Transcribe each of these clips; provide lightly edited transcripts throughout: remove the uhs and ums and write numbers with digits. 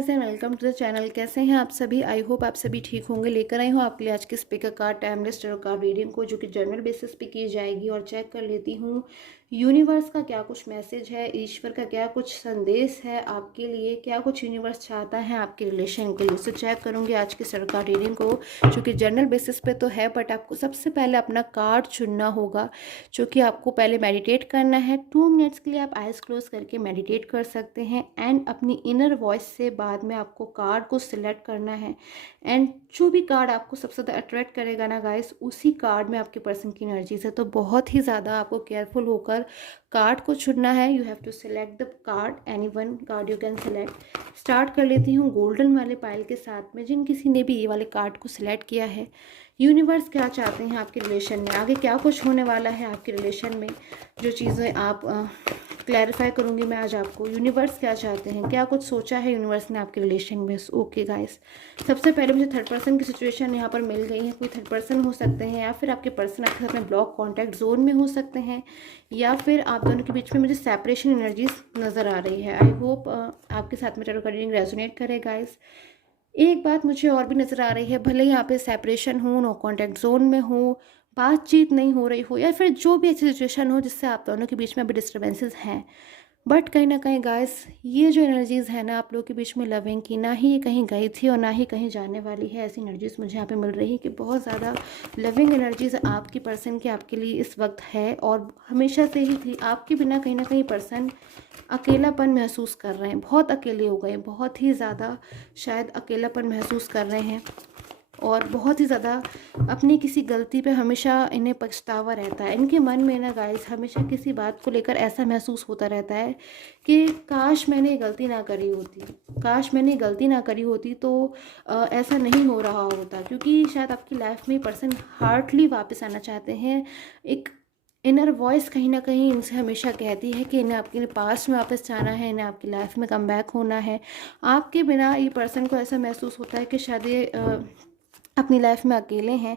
Guys and welcome to the channel. कैसे हैं आप सभी? आई होप आप सभी ठीक होंगे। लेकर आई हूँ आपके लिए आज के speaker card timeless tarot card reading को, जो कि जनरल बेसिस पे की जाएगी। और चेक कर लेती हूँ यूनिवर्स का क्या कुछ मैसेज है, ईश्वर का क्या कुछ संदेश है आपके लिए, क्या कुछ यूनिवर्स चाहता है आपके रिलेशन के लिए। सो चेक करूँगी आज की टैरो कार्ड रीडिंग को, जो कि जनरल बेसिस पे तो है, बट आपको सबसे पहले अपना कार्ड चुनना होगा, जो कि आपको पहले मेडिटेट करना है। 2 मिनट्स के लिए आप आइज क्लोज करके मेडिटेट कर सकते हैं एंड अपनी इनर वॉइस से बाद में आपको कार्ड को सिलेक्ट करना है। एंड जो भी कार्ड आपको सबसे ज़्यादा अट्रैक्ट करेगा ना गाइस, उसी कार्ड में आपके पर्सन की एनर्जीज है। तो बहुत ही ज़्यादा आपको केयरफुल होकर कार्ड को चुनना है। You have to select the card, any one card you can select. Start कर लेती हूँ गोल्डन वाले पाइल के साथ में। जिन किसी ने भी ये वाले कार्ड को सिलेक्ट किया है, यूनिवर्स क्या चाहते हैं आपके रिलेशन में, आगे क्या कुछ होने वाला है आपके रिलेशन में, जो चीज़ें आप क्लैरिफाई करूँगी मैं आज आपको। यूनिवर्स क्या चाहते हैं, क्या कुछ सोचा है यूनिवर्स ने आपके रिलेशन में। ओके गाइस, सबसे पहले मुझे थर्ड पर्सन की सिचुएशन यहाँ पर मिल गई है। कोई थर्ड पर्सन हो सकते हैं, या फिर आपके पर्सन आपके साथ में ब्लॉक कॉन्टैक्ट जोन में हो सकते हैं, या फिर आप दोनों के बीच में मुझे सेपरेशन एनर्जीज नज़र आ रही है। आई होप आपके साथ में टैरो रीडिंग रेजोनेट करे गाइस। एक बात मुझे और भी नज़र आ रही है, भले यहाँ पे सेपरेशन हो, नो कॉन्टैक्ट जोन में हो, बातचीत नहीं हो रही हो, या फिर जो भी ऐसी सिचुएशन हो जिससे आप दोनों के बीच में अभी डिस्टर्बेंसेस हैं, बट कहीं ना कहीं गाइस ये जो एनर्जीज़ है ना आप लोगों के बीच में लविंग की, ना ही ये कहीं गई थी और ना ही कहीं जाने वाली है। ऐसी एनर्जीज़ मुझे यहाँ पे मिल रही है कि बहुत ज़्यादा लविंग एनर्जीज़ आपकी पर्सन की आपके लिए इस वक्त है, और हमेशा से ही थी। आपके बिना कहीं ना कहीं पर्सन अकेलापन महसूस कर रहे हैं, बहुत अकेले हो गए, बहुत ही ज़्यादा शायद अकेलापन महसूस कर रहे हैं, और बहुत ही ज़्यादा अपनी किसी गलती पे हमेशा इन्हें पछतावा रहता है। इनके मन में ना गाइस हमेशा किसी बात को लेकर ऐसा महसूस होता रहता है कि काश मैंने गलती ना करी होती, काश मैंने गलती ना करी होती तो ऐसा नहीं हो रहा होता। क्योंकि शायद आपकी लाइफ में पर्सन हार्टली वापस आना चाहते हैं। एक इनर वॉइस कहीं ना कहीं इनसे हमेशा कहती है कि इन्हें आपके पास में वापस जाना है, इन्हें आपकी लाइफ में कम बैक होना है। आपके बिना ये पर्सन को ऐसा महसूस होता है कि शायद ये अपनी लाइफ में अकेले हैं।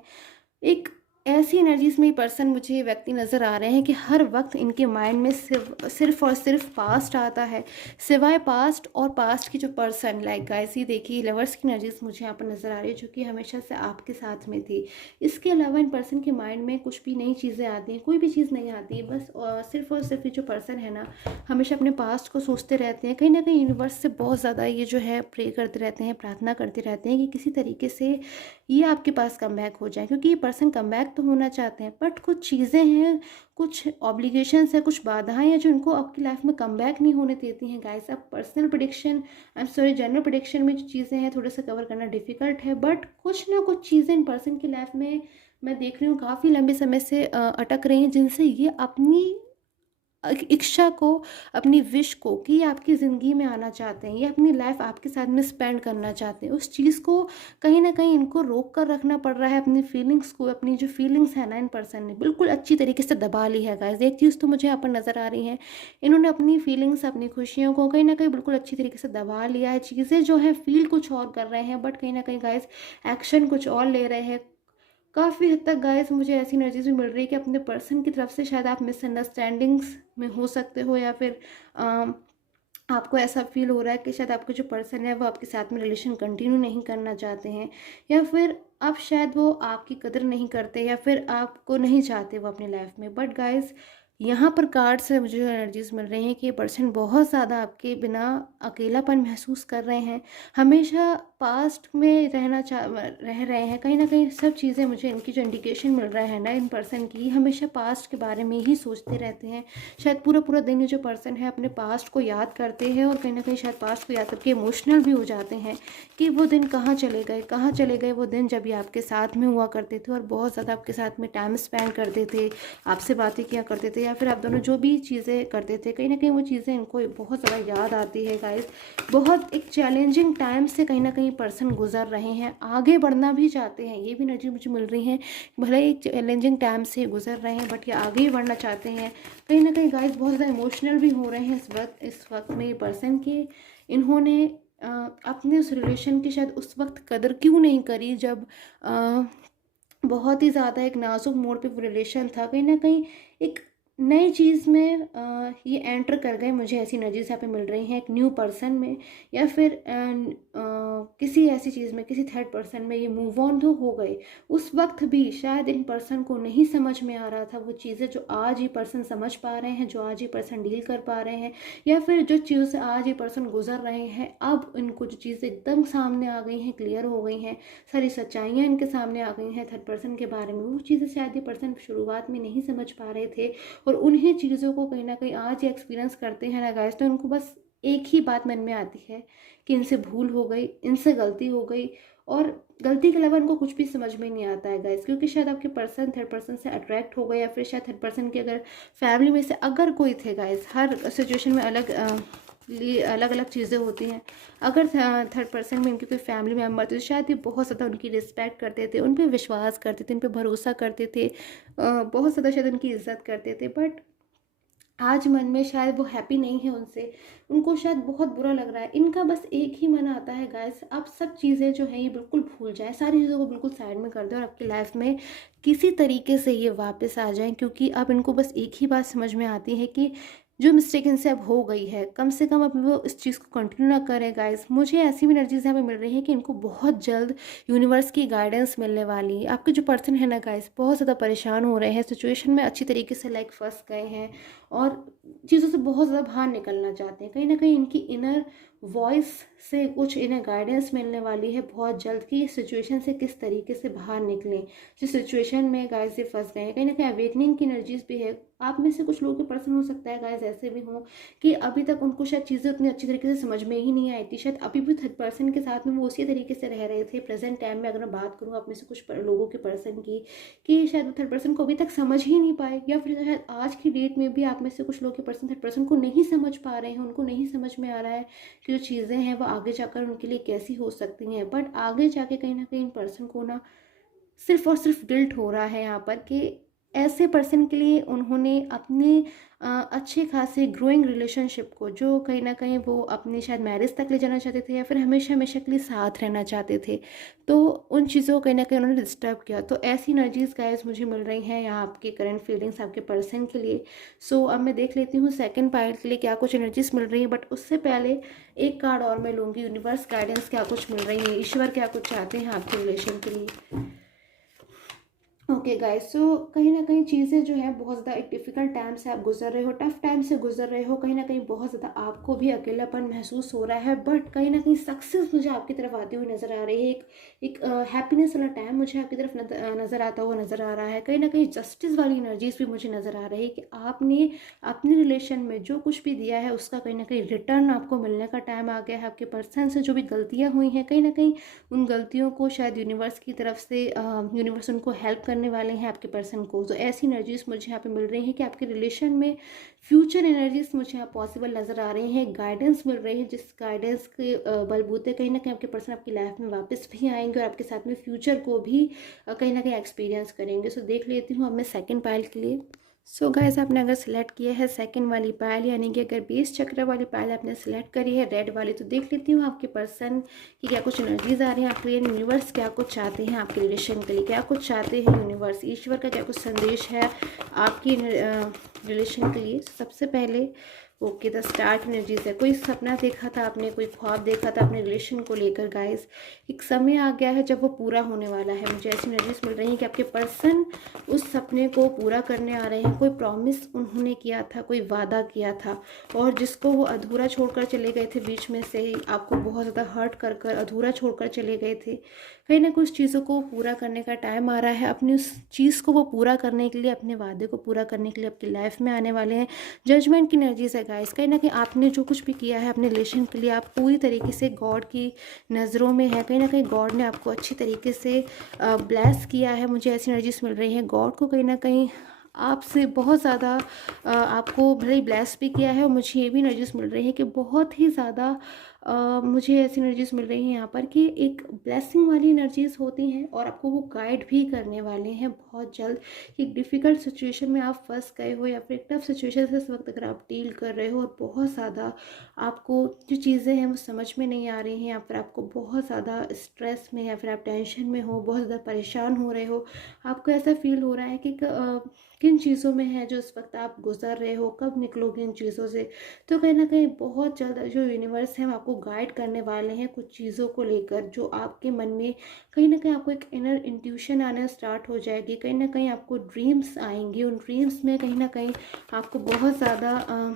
एक ऐसी एनर्जीज में पर्सन मुझे व्यक्ति नज़र आ रहे हैं कि हर वक्त इनके माइंड में सिर्फ और सिर्फ पास्ट आता है, सिवाय पास्ट और पास्ट की जो पर्सन लाइक गाइस, ये देखिए लवर्स की एनर्जीज मुझे यहाँ पर नज़र आ रही है, जो कि हमेशा से आपके साथ में थी। इसके अलावा इन पर्सन के माइंड में कुछ भी नई चीज़ें आती हैं, कोई भी चीज़ नहीं आती है। बस सिर्फ और सिर्फ ये जो पर्सन है ना, हमेशा अपने पास्ट को सोचते रहते हैं। कहीं ना कहीं यूनिवर्स से बहुत ज़्यादा ये जो है प्रे करते रहते हैं, प्रार्थना करते रहते हैं कि किसी तरीके से ये आपके पास कम बैक हो जाए। क्योंकि ये पर्सन कम बैक तो होना चाहते हैं, बट कुछ चीज़ें हैं, कुछ ऑब्लिगेशंस है, कुछ बाधाएं हैं जो इनको आपकी लाइफ में कम बैक नहीं होने देती हैं गाइस। अब personal prediction, I am sorry, general prediction में जो चीज़ें हैं थोड़ा सा कवर करना डिफिकल्ट है, बट कुछ ना कुछ चीज़ें इन पर्सन की लाइफ में मैं देख रही हूँ काफ़ी लंबे समय से अटक रही हैं, जिनसे ये अपनी इच्छा को, अपनी विश को, कि ये आपकी ज़िंदगी में आना चाहते हैं, ये अपनी लाइफ आपके साथ में स्पेंड करना चाहते हैं, उस चीज़ को कहीं ना कहीं इनको रोक कर रखना पड़ रहा है। अपनी फीलिंग्स को, अपनी जो फीलिंग्स है ना, इन पर्सन ने बिल्कुल अच्छी तरीके से दबा ली है गाइस। एक चीज़ तो मुझे यहाँ पर नज़र आ रही है, इन्होंने अपनी फीलिंग्स, अपनी खुशियों को कहीं ना कहीं बिल्कुल अच्छी तरीके से दबा लिया है। चीज़ें जो है फील कुछ और कर रहे हैं, बट कहीं ना कहीं गाइस एक्शन कुछ और ले रहे हैं। काफ़ी हद तक गाइस मुझे ऐसी एनर्जीज भी मिल रही है कि अपने पर्सन की तरफ से शायद आप मिसअंडरस्टैंडिंग्स में हो सकते हो, या फिर आपको ऐसा फील हो रहा है कि शायद आपका जो पर्सन है वो आपके साथ में रिलेशन कंटिन्यू नहीं करना चाहते हैं, या फिर अब शायद वो आपकी कदर नहीं करते, या फिर आपको नहीं चाहते वो अपनी लाइफ में। बट गाइस यहाँ पर कार्ड से मुझे एनर्जीज मिल रही हैं कि ये पर्सन बहुत ज़्यादा आपके बिना अकेलापन महसूस कर रहे हैं, हमेशा पास्ट में रह रहे हैं। कहीं ना कहीं सब चीज़ें मुझे इनकी जो इंडिकेशन मिल रहा है ना इन पर्सन की, हमेशा पास्ट के बारे में ही सोचते रहते हैं। शायद पूरा पूरा दिन ये जो पर्सन है अपने पास्ट को याद करते हैं, और कहीं ना कहीं शायद पास्ट को याद करके इमोशनल भी हो जाते हैं कि वो दिन कहाँ चले गए, कहाँ चले गए वो दिन जब ये आपके साथ में हुआ करते थे, और बहुत ज़्यादा आपके साथ में टाइम स्पेंड करते थे, आपसे बातें किया करते थे, या फिर आप दोनों जो भी चीज़ें करते थे, कहीं ना कहीं वो चीज़ें इनको बहुत ज़्यादा याद आती है गाइस। बहुत एक चैलेंजिंग टाइम से कहीं ना कहीं पर्सन गुजर रहे हैं, आगे बढ़ना भी चाहते हैं, ये भी एनर्जी मुझे मिल रही है। भले ही चैलेंजिंग टाइम से गुजर रहे हैं, बट ये आगे ही बढ़ना चाहते हैं। कहीं ना कहीं गाइस बहुत ज़्यादा इमोशनल भी हो रहे हैं इस वक्त में ये पर्सन के। इन्होंने अपने उस रिलेशन की शायद उस वक्त कदर क्यों नहीं करी, जब बहुत ही ज़्यादा एक नाजुक मोड़ पे वो रिलेशन था। कहीं ना कहीं एक नई चीज़ में ये एंटर कर गए, मुझे ऐसी एनर्जीज यहाँ पे मिल रही हैं एक न्यू पर्सन में, या फिर किसी ऐसी चीज़ में, किसी थर्ड पर्सन में ये मूव ऑन तो हो गए। उस वक्त भी शायद इन पर्सन को नहीं समझ में आ रहा था वो चीज़ें जो आज ये पर्सन समझ पा रहे हैं, जो आज ये पर्सन डील कर पा रहे हैं, या फिर जो चीज़ों से आज ये पर्सन गुजर रहे हैं, अब इनको जो चीज़ें एकदम सामने आ गई हैं, क्लियर हो गई हैं, सारी सच्चाइयाँ इनके सामने आ गई हैं थर्ड पर्सन के बारे में। वो चीज़ें शायद ये पर्सन शुरुआत में नहीं समझ पा रहे थे, और उन्हीं चीज़ों को कहीं ना कहीं आज ये एक्सपीरियंस करते हैं ना गाइस, तो उनको बस एक ही बात मन में आती है कि इनसे भूल हो गई, इनसे गलती हो गई, और गलती के अलावा इनको कुछ भी समझ में नहीं आता है गाइस। क्योंकि शायद आपके पर्सन थर्ड पर्सन से अट्रैक्ट हो गए, या फिर शायद थर्ड पर्सन के अगर फैमिली में से अगर कोई थे गाइस, हर सिचुएशन में अलग अलग अलग चीज़ें होती हैं। अगर थर्ड पर्सन में इनके कोई फैमिली मेम्बर थे तो शायद ये बहुत ज़्यादा उनकी रिस्पेक्ट करते थे, उन पर विश्वास करते थे, उन पर भरोसा करते थे, बहुत ज़्यादा शायद उनकी इज्जत करते थे। बट आज मन में शायद वो हैप्पी नहीं है उनसे, उनको शायद बहुत बुरा लग रहा है। इनका बस एक ही मन आता है गाइस, आप सब चीज़ें जो है ये बिल्कुल भूल जाएं, सारी चीज़ों को बिल्कुल साइड में कर दें, और आपकी लाइफ में किसी तरीके से ये वापस आ जाएं। क्योंकि अब इनको बस एक ही बात समझ में आती है कि जो मिस्टेक इनसे अब हो गई है, कम से कम अब वो इस चीज़ को कंटिन्यू ना करें गाइस। मुझे ऐसी भी एनर्जीज यहाँ पे मिल रही है कि इनको बहुत जल्द यूनिवर्स की गाइडेंस मिलने वाली है। आपके जो पर्सन है ना गाइस, बहुत ज़्यादा परेशान हो रहे हैं, सिचुएशन में अच्छी तरीके से लाइक फंस गए हैं, और चीज़ों से बहुत ज़्यादा बाहर निकलना चाहते हैं। कहीं ना कहीं इनकी इनर वॉइस से कुछ इन्हें गाइडेंस मिलने वाली है बहुत जल्द कि इस सिचुएशन से किस तरीके से बाहर निकलें, जिस सिचुएशन में गाइस से फंस गए हैं। कहीं ना कहीं अवेकनिंग की एनर्जीज भी है। आप में से कुछ लोगों के पर्सन हो सकता है गाइस ऐसे भी हों कि अभी तक उनको शायद चीज़ें उतनी अच्छी तरीके से समझ में ही नहीं आई थी, शायद अभी भी थर्ड पर्सन के साथ में वो उसी तरीके से रह रहे थे। प्रेजेंट टाइम में अगर मैं बात करूँ आप में से कुछ लोगों के पर्सन की, कि शायद वो थर्ड पर्सन को अभी तक समझ ही नहीं पाए, या फिर शायद आज की डेट में भी आप में से कुछ लोग के पर्सन थर्ड पर्सन को नहीं समझ पा रहे हैं, उनको नहीं समझ में आ रहा है कि जो चीज़ें हैं वो आगे जाकर उनके लिए कैसी हो सकती हैं। बट आगे जाके कहीं ना कहीं इन पर्सन को ना सिर्फ और सिर्फ गिल्ट हो रहा है यहाँ पर कि ऐसे पर्सन के लिए उन्होंने अपने अच्छे खासे ग्रोइंग रिलेशनशिप को, जो कहीं ना कहीं वो अपने शायद मैरिज तक ले जाना चाहते थे, या फिर हमेशा हमेशा के लिए साथ रहना चाहते थे, तो उन चीज़ों को कहीं ना कहीं उन्होंने डिस्टर्ब किया। तो ऐसी एनर्जीज गाइस मुझे मिल रही हैं यहाँ आपके करंट फीलिंग्स आपके पर्सन के लिए। सो अब मैं देख लेती हूँ सेकंड पार्ट के लिए क्या कुछ एनर्जीज मिल रही है। बट उससे पहले एक कार्ड और मैं लूँगी, यूनिवर्स गाइडेंस क्या कुछ मिल रही है, ईश्वर क्या कुछ चाहते हैं आपके रिलेशन के लिए। ओके गाइस, सो कहीं ना कहीं चीज़ें जो है बहुत ज़्यादा एक डिफ़िकल्ट टाइम से आप गुजर रहे हो, टफ टाइम से गुजर रहे हो, कहीं ना कहीं बहुत ज़्यादा आपको भी अकेलापन महसूस हो रहा है। बट कहीं ना कहीं सक्सेस मुझे आपकी तरफ आती हुई नज़र आ रही है, एक हैप्पीनेस वाला टाइम मुझे आपकी तरफ नज़र आता हुआ नज़र आ रहा है। कहीं ना कहीं जस्टिस वाली एनर्जीज भी मुझे नज़र आ रही है कि आपने अपने रिलेशन में जो कुछ भी दिया है उसका कहीं ना कहीं रिटर्न आपको मिलने का टाइम आ गया है। आपके पर्सन से जो भी गलतियाँ हुई हैं, कहीं ना कहीं उन गलतियों को शायद यूनिवर्स की तरफ से यूनिवर्स उनको हेल्प करने वाले हैं आपके पर्सन को। तो ऐसी एनर्जीज मुझे यहाँ पे मिल रही हैं कि आपके रिलेशन में फ्यूचर एनर्जीज मुझे यहाँ पॉसिबल नज़र आ रही हैं, गाइडेंस मिल रही है, जिस गाइडेंस के बलबूते कहीं ना कहीं आपके पर्सन आपकी लाइफ में वापस भी आएंगे और आपके साथ में फ्यूचर को भी कहीं ना कहीं एक्सपीरियंस करेंगे। सो देख लेती हूँ अब मैं सेकेंड पाइल के लिए। सो गाइस, आपने अगर सिलेक्ट किया है सेकंड वाली पायल, यानी कि अगर 20 चक्र वाली पायल आपने सिलेक्ट करी है रेड वाली, तो देख लेती हूँ आपके पर्सन की क्या कुछ एनर्जीज आ रही हैं आपके लिए, यूनिवर्स क्या कुछ चाहते हैं आपके रिलेशन के लिए, क्या कुछ चाहते हैं यूनिवर्स, ईश्वर का क्या कुछ संदेश है आपकी रिलेशन के लिए। सबसे पहले ओके, द स्टार्ट एनर्जीज है। कोई सपना देखा था आपने, कोई ख्वाब देखा था अपने रिलेशन को लेकर गाइस, एक समय आ गया है जब वो पूरा होने वाला है। मुझे ऐसी एनर्जीज मिल रही है कि आपके पर्सन उस सपने को पूरा करने आ रहे हैं। कोई प्रॉमिस उन्होंने किया था, कोई वादा किया था, और जिसको वो अधूरा छोड़कर चले गए थे, बीच में से ही आपको बहुत ज़्यादा हर्ट कर कर अधूरा छोड़कर चले गए थे। कहीं ना कुछ चीज़ों को पूरा करने का टाइम आ रहा है। अपनी उस चीज़ को वो पूरा करने के लिए, अपने वादे को पूरा करने के लिए आपकी लाइफ में आने वाले हैं। जजमेंट की एनर्जीज है गाइस। कहीं ना कहीं आपने जो कुछ भी किया है अपने रिलेशन के लिए, आप पूरी तरीके से गॉड की नज़रों में है। कहीं ना कहीं गॉड ने आपको अच्छी तरीके से ब्लेस किया है। मुझे ऐसी एनर्जीज मिल रही हैं, गॉड को कहीं ना कहीं आपसे बहुत ज़्यादा आपको भले ही ब्लेस भी किया है, और मुझे ये भी एनर्जीज मिल रही है कि बहुत ही ज़्यादा मुझे ऐसी एनर्जीज़ मिल रही हैं यहाँ पर कि एक ब्लेसिंग वाली एनर्जीज़ होती हैं और आपको वो गाइड भी करने वाले हैं बहुत जल्द। एक डिफ़िकल्ट सिचुएशन में आप फंस गए हो या फिर एक टफ सिचुएशन से इस वक्त अगर आप डील कर रहे हो और बहुत ज़्यादा आपको जो चीज़ें हैं वो समझ में नहीं आ रही हैं या फिर आपको बहुत ज़्यादा स्ट्रेस में या फिर आप टेंशन में हो, बहुत ज़्यादा परेशान हो रहे हो, आपको ऐसा फील हो रहा है कि किन चीज़ों में है जो इस वक्त आप गुजर रहे हो, कब निकलोगे इन चीज़ों से। तो कहीं ना कहीं बहुत जल्द जो यूनिवर्स है वो आपको गाइड करने वाले हैं कुछ चीज़ों को लेकर, जो आपके मन में कहीं ना कहीं आपको एक इनर इंट्यूशन आना स्टार्ट हो जाएगी। कहीं ना कहीं आपको ड्रीम्स आएंगे, उन ड्रीम्स में कहीं ना कहीं आपको बहुत ज़्यादा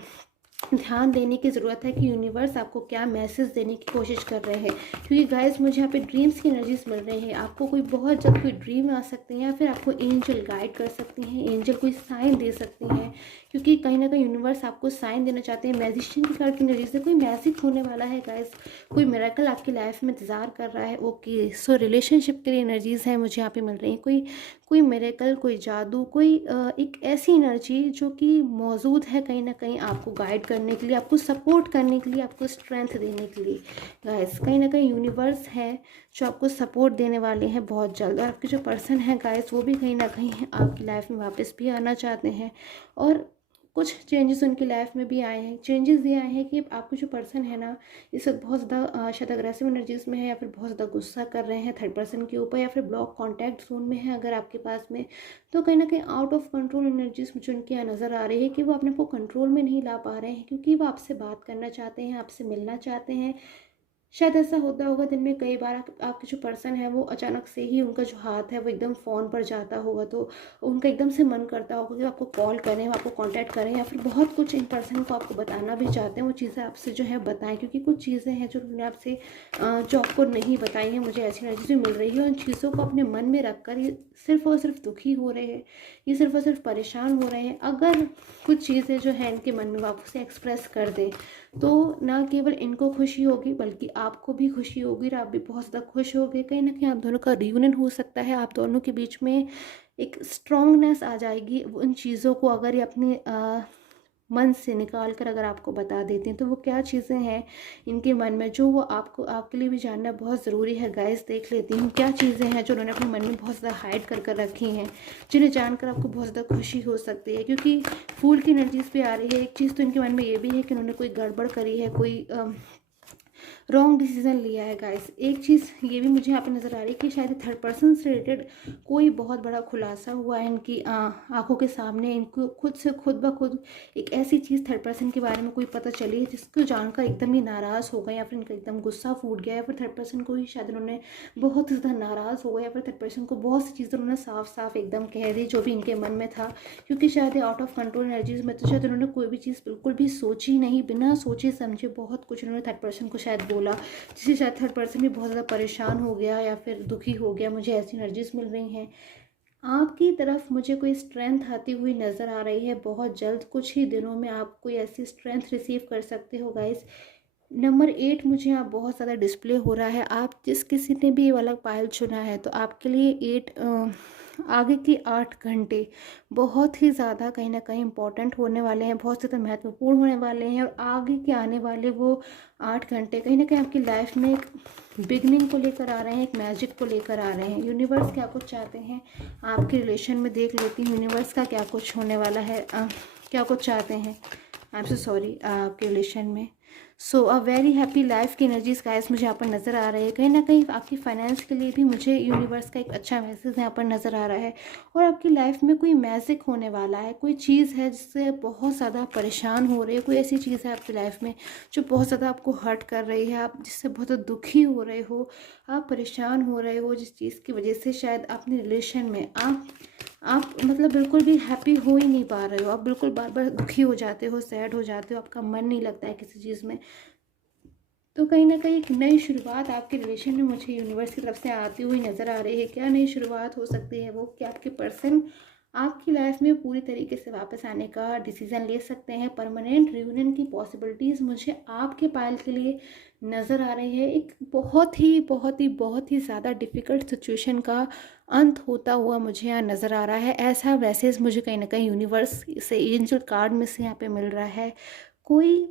ध्यान देने की ज़रूरत है कि यूनिवर्स आपको क्या मैसेज देने की कोशिश कर रहे हैं। क्योंकि गाइस मुझे यहाँ पे ड्रीम्स की एनर्जीज मिल रही है। आपको कोई बहुत जल्द कोई ड्रीम आ सकते हैं या फिर आपको एंजल गाइड कर सकती हैं, एंजल कोई साइन दे सकती हैं, क्योंकि कहीं ना कहीं यूनिवर्स आपको साइन देना चाहते हैं। मैजिशियन की कार्ड की एनर्जी से कोई मैजिक होने वाला है गाइस, कोई मिरेकल आपकी लाइफ में इंतज़ार कर रहा है। ओके, सो रिलेशनशिप के लिए एनर्जीज़ हैं मुझे यहाँ पे मिल रही हैं। कोई कोई मिरेकल, कोई जादू, कोई एक ऐसी एनर्जी जो कि मौजूद है कहीं ना कहीं आपको गाइड करने के लिए, आपको सपोर्ट करने के लिए, आपको स्ट्रेंथ देने के लिए। गाइस कहीं ना कहीं यूनिवर्स है जो आपको सपोर्ट देने वाले हैं बहुत जल्द। और आपके जो पर्सन है गाइस वो भी कहीं ना कहीं आपकी लाइफ में वापस भी आना चाहते हैं और कुछ चेंजेस उनकी लाइफ में भी आए हैं। चेंजेस ये आए हैं कि आपको जो पर्सन है ना इस वक्त बहुत ज़्यादा शायद अग्रेसिव एनर्जीज में है या फिर बहुत ज़्यादा गुस्सा कर रहे हैं थर्ड पर्सन के ऊपर, या फिर ब्लॉक कॉन्टैक्ट जोन में है अगर आपके पास में, तो कहीं ना कहीं आउट ऑफ कंट्रोल एनर्जीज मुझे उनकी यहाँ नज़र आ रही है कि वो अपने को कंट्रोल में नहीं ला पा रहे हैं, क्योंकि वो आपसे बात करना चाहते हैं, आपसे मिलना चाहते हैं। शायद ऐसा होता होगा दिन में कई बार आपके जो पर्सन है वो अचानक से ही उनका जो हाथ है वो एकदम फ़ोन पर जाता होगा, तो उनका एकदम से मन करता होगा कि वो आपको कॉल करें, वो आपको कांटेक्ट करें, या फिर बहुत कुछ इन पर्सन को आपको बताना भी चाहते हैं, वो चीज़ें आपसे जो है बताएं, क्योंकि कुछ चीज़ें हैं जो उन्होंने आपसे जो आपको नहीं बताई हैं। मुझे ऐसी एनर्जी मिल रही है, उन चीज़ों को अपने मन में रख कर ये सिर्फ और सिर्फ दुखी हो रहे हैं, ये सिर्फ और सिर्फ परेशान हो रहे हैं। अगर कुछ चीज़ें जो है इनके मन में वो आपसे एक्सप्रेस कर दें तो ना केवल इनको खुशी होगी बल्कि आपको भी खुशी होगी और आप भी बहुत ज़्यादा खुश होगे। कहीं ना कहीं आप दोनों का रियूनियन हो सकता है, आप दोनों के बीच में एक स्ट्रॉन्गनेस आ जाएगी। उन चीज़ों को अगर ये अपने मन से निकाल कर अगर आपको बता देते हैं तो वो क्या चीज़ें हैं इनके मन में जो वो आपको आपके लिए भी जानना बहुत ज़रूरी है। गाइस देख लेती हूँ क्या चीज़ें हैं जो उन्होंने अपने मन में बहुत ज़्यादा हाइड कर कर रखी हैं, जिन्हें जानकर आपको बहुत ज़्यादा खुशी हो सकती है। क्योंकि फूल की एनर्जीज पे आ रही है। एक चीज़ तो इनके मन में ये भी है कि उन्होंने कोई गड़बड़ करी है, कोई रॉन्ग डिसीजन लिया है गाइस। एक चीज़ ये भी मुझे यहाँ पे नज़र आ रही है कि शायद थर्ड पर्सन से रिलेटेड कोई बहुत बड़ा खुलासा हुआ है इनकी आंखों के सामने। इनको खुद से खुद ब खुद एक ऐसी चीज़ थर्ड पर्सन के बारे में कोई पता चली है जिसको जानकर एकदम ही नाराज़ हो गए, या फिर इनका एकदम गुस्सा फूट गया, या फिर थर्ड पर्सन को ही शायद उन्होंने बहुत ज़्यादा नाराज़ हो गया, या फिर थर्ड पर्सन को बहुत सी चीज़ें उन्होंने साफ साफ एकदम कह दी जो भी इनके मन में था। क्योंकि शायद आउट ऑफ कंट्रोल एनर्जीज में तो शायद उन्होंने कोई भी चीज़ बिल्कुल भी सोची नहीं, बिना सोचे समझे बहुत कुछ उन्होंने थर्ड पर्सन को शायद बोला, जिससे शायद थर्ड पर्सन भी बहुत ज़्यादा परेशान हो गया या फिर दुखी हो गया। मुझे ऐसी एनर्जीज मिल रही हैं। आपकी तरफ मुझे कोई स्ट्रेंथ आती हुई नज़र आ रही है बहुत जल्द, कुछ ही दिनों में आप कोई ऐसी स्ट्रेंथ रिसीव कर सकते हो गाइस। नंबर 8 मुझे यहाँ बहुत ज़्यादा डिस्प्ले हो रहा है। आप जिस किसी ने भी ये वाला पायल चुना है तो आपके लिए 8 आगे के 8 घंटे बहुत ही ज़्यादा कहीं ना कहीं इम्पॉर्टेंट होने वाले हैं, बहुत ज़्यादा महत्वपूर्ण होने वाले हैं। और आगे के आने वाले वो 8 घंटे कहीं ना कहीं आपकी लाइफ में एक बिगनिंग को लेकर आ रहे हैं, एक मैजिक को लेकर आ रहे हैं। यूनिवर्स क्या कुछ चाहते हैं आपके रिलेशन में देख लेती हूँ। यूनिवर्स का क्या कुछ होने वाला है, क्या कुछ चाहते हैं, आई एम सो सॉरी, आपके रिलेशन में। सो अ वेरी हैप्पी लाइफ की एनर्जीज गाइस मुझे यहाँ पर नज़र आ रही है। कहीं ना कहीं आपकी फाइनेंस के लिए भी मुझे यूनिवर्स का एक अच्छा मैसेज यहाँ पर नज़र आ रहा है। और आपकी लाइफ में कोई मैजिक होने वाला है, कोई चीज़ है जिससे बहुत ज़्यादा परेशान हो रहे हो, कोई ऐसी चीज़ है आपकी लाइफ में जो बहुत ज़्यादा आपको हर्ट कर रही है, आप जिससे बहुत दुखी हो रहे हो, आप परेशान हो रहे हो, जिस चीज़ की वजह से शायद अपने रिलेशन में आप मतलब बिल्कुल भी हैप्पी हो ही नहीं पा रहे हो, आप बिल्कुल बार बार दुखी हो जाते हो, सैड हो जाते हो, आपका मन नहीं लगता है किसी चीज़ में। तो कहीं ना कहीं एक नई शुरुआत आपके रिलेशन में मुझे यूनिवर्स की तरफ से आती हुई नज़र आ रही है। क्या नई शुरुआत हो सकती है वो कि आपके पर्सन आपकी लाइफ में पूरी तरीके से वापस आने का डिसीज़न ले सकते हैं। परमानेंट रियूनियन की पॉसिबिलिटीज़ मुझे आपके पायल के लिए नज़र आ रही है। एक बहुत ही ज़्यादा डिफ़िकल्ट सिचुएशन का अंत होता हुआ मुझे यहाँ नज़र आ रहा है। ऐसा मैसेज मुझे कहीं ना कहीं यूनिवर्स से एंजल कार्ड में से यहाँ पे मिल रहा है। कोई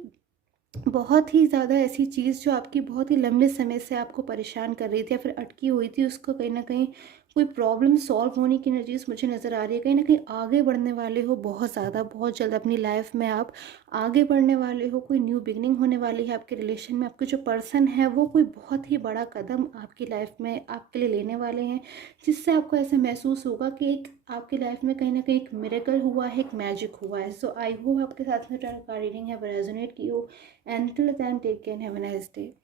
बहुत ही ज़्यादा ऐसी चीज़ जो आपकी बहुत ही लंबे समय से आपको परेशान कर रही थी या फिर अटकी हुई थी, उसको कहीं न कहीं कोई प्रॉब्लम सॉल्व होने की एनर्जीज़ मुझे नज़र आ रही है। कहीं न कहीं आगे बढ़ने वाले हो बहुत ज़्यादा, बहुत जल्द अपनी लाइफ़ में आप आगे बढ़ने वाले हो, कोई न्यू बिगिनिंग होने वाली है आपके रिलेशन में। आपके जो पर्सन है वो कोई बहुत ही बड़ा कदम आपकी लाइफ़ में आपके लिए लेने वाले हैं, जिससे आपको ऐसा महसूस होगा कि एक आपकी लाइफ़ में कहीं न कहीं एक मिरेकल हुआ है, एक मैजिक हुआ है। सो आई होप आपके साथ में रीडिंग है वो रेज़ोनेट की हो। Until then, take care and have a nice day.